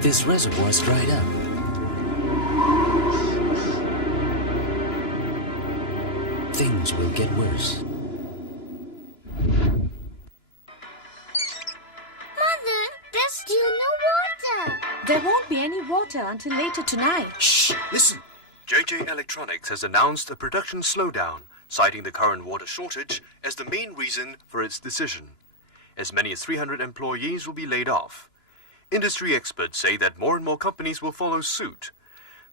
This reservoir's dried up. Things will get worse. Mother, there's still no water. There won't be any water until later tonight. Shh! Listen! JJ Electronics has announced a production slowdown, citing the current water shortage as the main reason for its decision. As many as 300 employees will be laid off. Industry experts say that more and more companies will follow suit.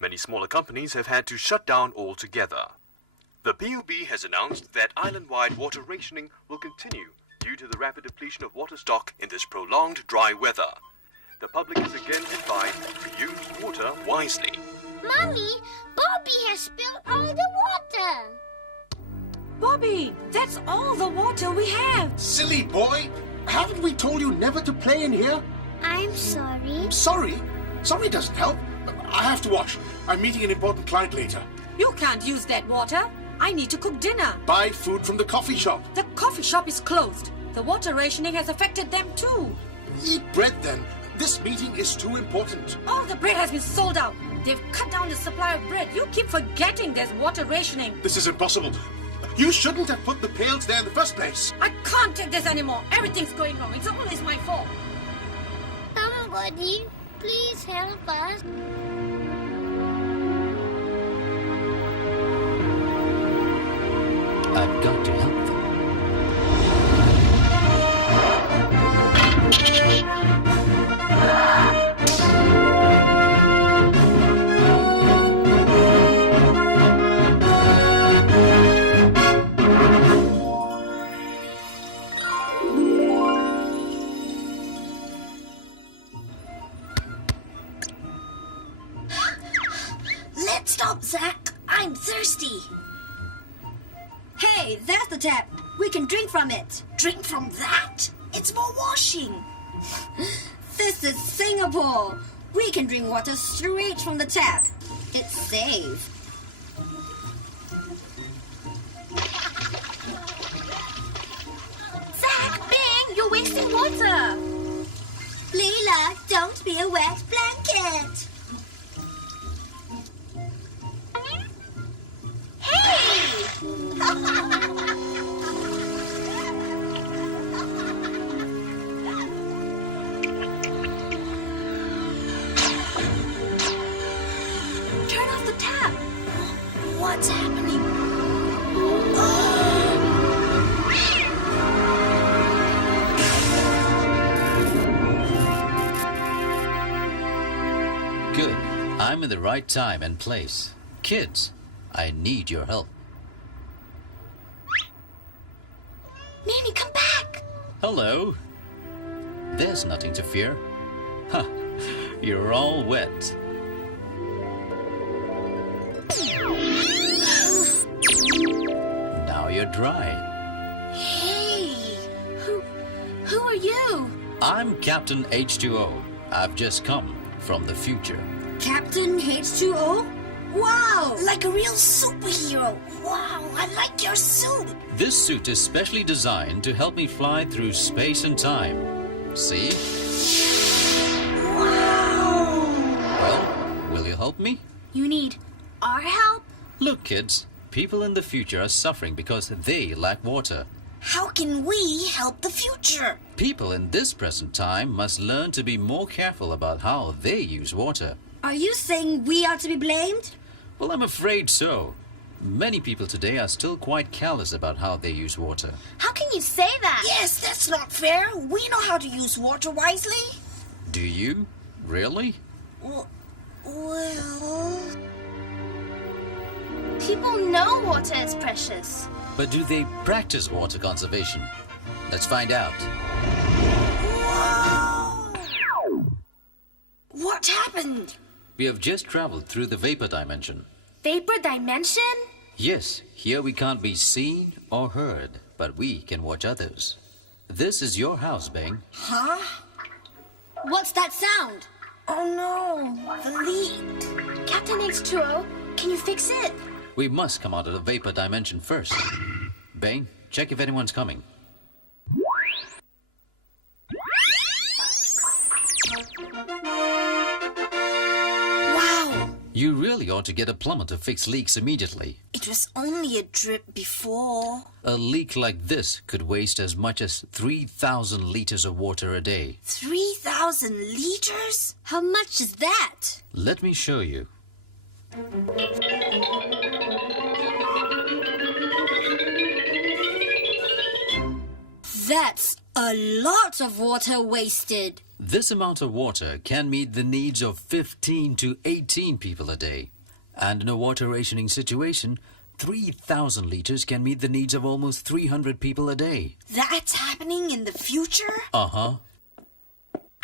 Many smaller companies have had to shut down altogether. The PUB has announced that island-wide water rationing will continue due to the rapid depletion of water stock in this prolonged dry weather. The public is again advised to use water wisely. Mommy, Bobby has spilled all the water. Bobby, that's all the water we have. Silly boy! Haven't we told you never to play in here? I'm sorry. Sorry? Sorry doesn't help. I have to wash. I'm meeting an important client later. You can't use that water. I need to cook dinner. Buy food from the coffee shop. The coffee shop is closed. The water rationing has affected them too. Eat bread then. This meeting is too important. All the bread has been sold out. They've cut down the supply of bread. You keep forgetting there's water rationing. This is impossible. You shouldn't have put the pails there in the first place. I can't take this anymore. Everything's going wrong. It's always my fault. Somebody, please help us. I've got to help them. Let's stop, Zach. I'm thirsty. Hey, that's the tap. We can drink from it. Drink from that? It's more washing. This is Singapore. We can drink water straight from the tap. It's safe. Zach, Bing, you're wasting water. Leela, don't be a wet blanket. Turn off the tap. What's happening? Good. I'm in the right time and place. Kids, I need your help. Mamie, come back. Hello. There's nothing to fear. Ha! You're all wet. Now you're dry. Hey, who are you? I'm Captain H2O. I've just come from the future. Captain H2O? Wow, like a real superhero. Wow, I like your suit. This suit is specially designed to help me fly through space and time. See? Wow. Well, will you help me? You need our help? Look, kids, people in the future are suffering because they lack water. How can we help the future? People in this present time must learn to be more careful about how they use water. Are you saying we are to be blamed? Well, I'm afraid so. Many people today are still quite careless about how they use water. How can you say that? Yes, that's not fair. We know how to use water wisely. Do you? Really? Well... People know water is precious. But do they practice water conservation? Let's find out. Whoa! What happened? We have just traveled through the vapor dimension. Vapor dimension? Yes, here we can't be seen or heard, but we can watch others. This is your house, Bang. Huh? What's that sound? Oh no, the lead. Captain H2O, can you fix it? We must come out of the vapor dimension first. Bang, check if anyone's coming. You really ought to get a plumber to fix leaks immediately. It was only a drip before. A leak like this could waste as much as 3,000 liters of water a day. 3,000 liters? How much is that? Let me show you. That's a lot of water wasted. This amount of water can meet the needs of 15 to 18 people a day. And in a water rationing situation, 3,000 liters can meet the needs of almost 300 people a day. That's happening in the future? Uh-huh.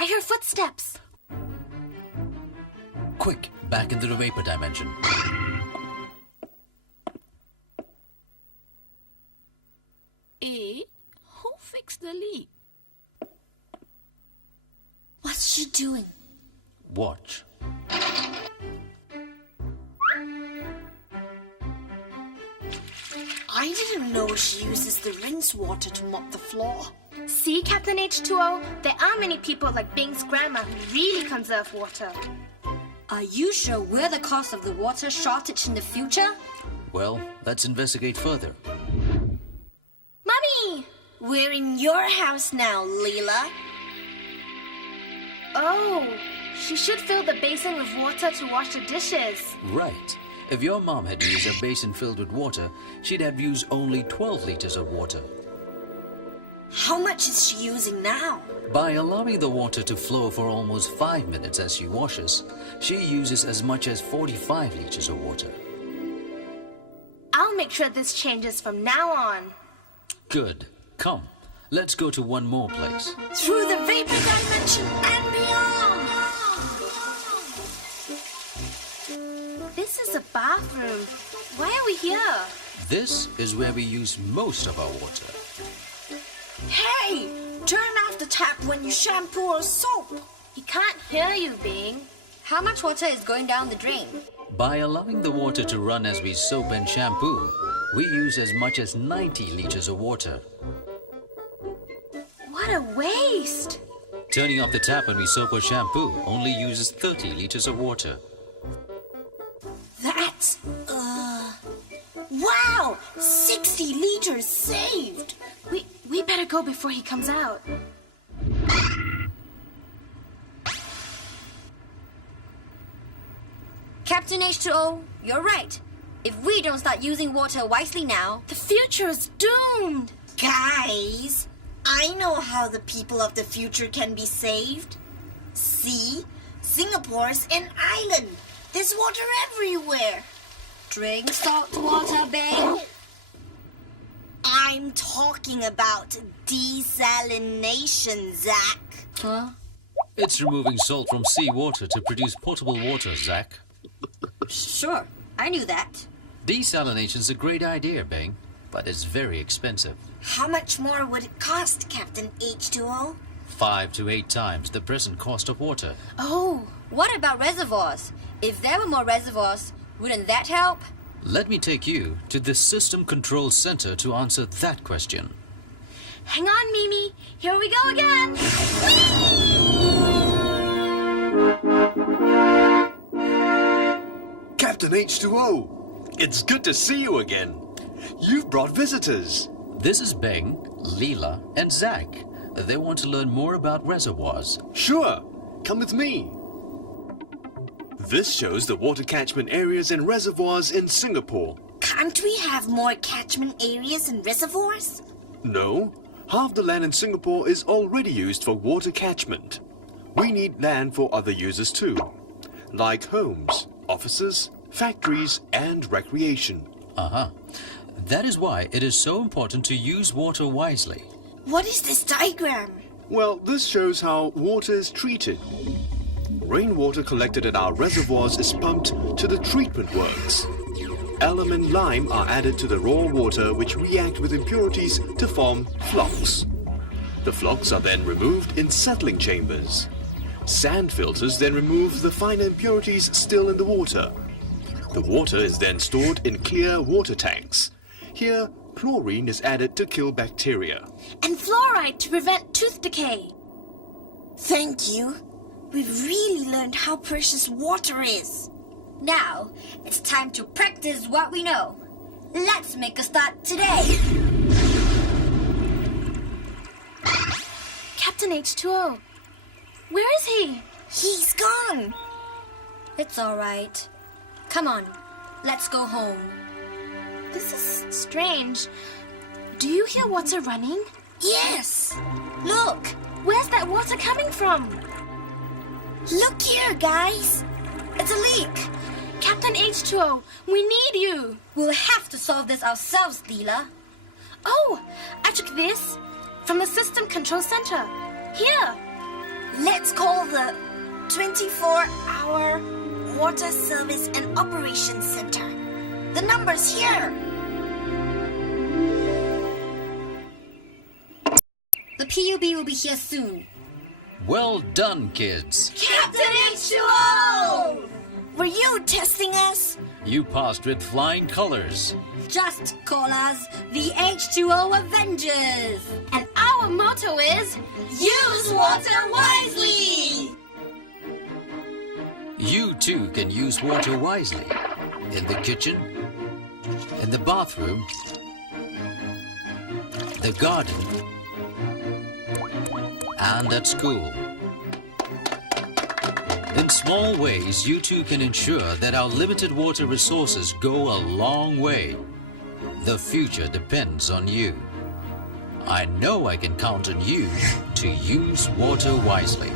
I hear footsteps. Quick, back into the vapor dimension. Who fixed the leak? What's she doing? Watch. I didn't know she uses the rinse water to mop the floor. See, Captain H2O? There are many people like Bing's grandma who really conserve water. Are you sure we're the cause of the water shortage in the future? Well, let's investigate further. Mommy! We're in your house now, Leela. Oh, she should fill the basin with water to wash the dishes. Right. If your mom had used a basin filled with water, she'd have used only 12 liters of water. How much is she using now? By allowing the water to flow for almost 5 minutes as she washes, she uses as much as 45 liters of water. I'll make sure this changes from now on. Good. Come, let's go to one more place. Through the vapor dimension and beyond! This is a bathroom. Why are we here? This is where we use most of our water. Hey! Turn off the tap when you shampoo or soap. He can't hear you, Bing. How much water is going down the drain? By allowing the water to run as we soap and shampoo, we use as much as 90 liters of water. What a waste! Turning off the tap when we soap or shampoo only uses 30 liters of water. That's, wow! 60 liters saved! We better go before he comes out. Captain H2O, you're right. If we don't start using water wisely now... The future is doomed! Guys, I know how the people of the future can be saved. See? Singapore's an island. There's water everywhere. Drink salt water, babe. I'm talking about desalination, Zach. Huh? It's removing salt from seawater to produce potable water, Zach. Sure, I knew that. Desalination's a great idea, Bing, but it's very expensive. How much more would it cost, Captain H2O? 5 to 8 times the present cost of water. Oh, what about reservoirs? If there were more reservoirs, wouldn't that help? Let me take you to the System Control Center to answer that question. Hang on, Mimi. Here we go again. Captain H2O, it's good to see you again. You've brought visitors. This is Bing, Leela, and Zach. They want to learn more about reservoirs. Sure, come with me. This shows the water catchment areas and reservoirs in Singapore. Can't we have more catchment areas and reservoirs? No, half the land in Singapore is already used for water catchment. We need land for other uses too, like homes, offices, factories, and recreation. Uh-huh. That is why it is so important to use water wisely. What is this diagram? Well, this shows how water is treated. Rainwater collected at our reservoirs is pumped to the treatment works. Alum and lime are added to the raw water, which react with impurities to form flocks. The flocks are then removed in settling chambers. Sand filters then remove the finer impurities still in the water. The water is then stored in clear water tanks. Here, chlorine is added to kill bacteria. And fluoride to prevent tooth decay. Thank you. We've really learned how precious water is. Now, it's time to practice what we know. Let's make a start today. Captain H2O. Where is he? He's gone. It's all right. Come on, let's go home. This is strange. Do you hear water running? Yes. Look. Where's that water coming from? Look here, guys. It's a leak. Captain H2O, we need you. We'll have to solve this ourselves, Leela. Oh, I took this from the System Control Center. Here. Let's call the 24-hour Water Service and Operations Center. The number's here. The PUB will be here soon. Well done, kids. Captain H2O! Were you testing us? You passed with flying colors. Just call us the H2O Avengers. And our motto is... Use water wisely! You too can use water wisely. In the kitchen, in the bathroom, the garden, and at school. In small ways, you too can ensure that our limited water resources go a long way. The future depends on you. I know I can count on you to use water wisely.